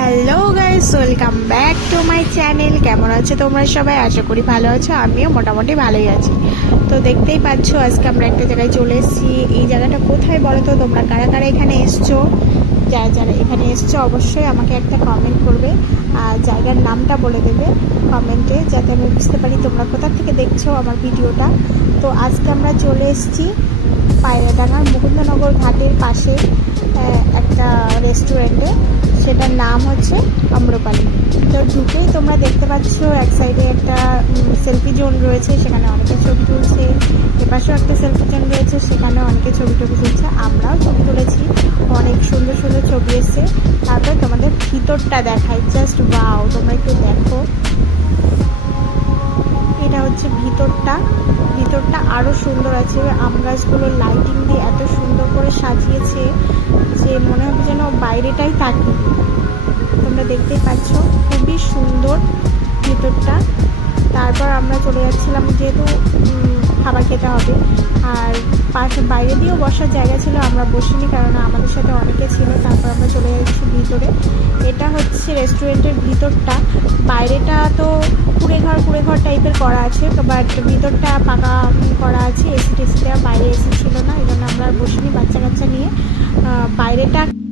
Hello guys, welcome back to my channel. কেমন আছো তোমরা সবাই? আশা করি ভালো আছো, আমিও মোটামুটি ভালোই আছি। তো দেখতেই পাচ্ছো, আজকে আমরা একটা জায়গায় চলে এসেছি। এই জায়গাটা কোথায় বলো তো? তোমরা কারা কারা এখানে এসছো? যারা যারা এখানে এসছো, অবশ্যই আমাকে একটা কমেন্ট করবে। আর জায়গার নামটা বলে দেবে কমেন্টে যাতে আমি বুঝতে পারি তোমরা কোথা থেকে দেখছ আমার ভিডিওটা। তো আজকে আমরা চলে এসেছি পায়রাডাঙ্গার মুকুন্দনগর ঘাটের পাশে। সেটার নাম হচ্ছে আম্রপালি তো ঢুকেই তোমরা দেখতে পাচ্ছ এক সাইডে একটা সেলফি জোন রয়েছে, সেখানে অনেকে ছবি তুলছে। এপাশেও একটা সেলফি জোন রয়েছে সেখানে অনেকে ছবি টবি তুলছে। আমরাও ছবি তুলেছি। অনেক সুন্দর সুন্দর ছবি এসছে। তারপর তোমাদের ভিতরটা দেখাই। জাস্ট বাও তোমরা একটু দেখো। এটা হচ্ছে ভিতরটা। ভিতরটা আরও সুন্দর আছে। আম গাছগুলোর লাইটিং দিয়ে এত সুন্দর করে সাজিয়েছে। যে মনে হবে যেন বাইরেটাই থাকি। তোমরা দেখতেই পাচ্ছ, খুবই সুন্দর ভিতরটা। তারপর আমরা চলে যাচ্ছিলাম যেহেতু খাবার খেতে হবে। আর পাশে, বাইরে দিয়েও বসার জায়গা ছিল, আমরা বসিনি কারণ আমাদের সাথে অনেকে ছিল। তারপর আমরা চলে যাচ্ছি ভিতরে। এটা হচ্ছে রেস্টুরেন্টের ভিতরটা। বাইরেটা তো কুড়ে ঘর কুড়ে ঘর টাইপের করা আছে বাট ভিতরটা পাকা করা আছে। এসি টেসি দেওয়া বাইরে এসি ছিল না এই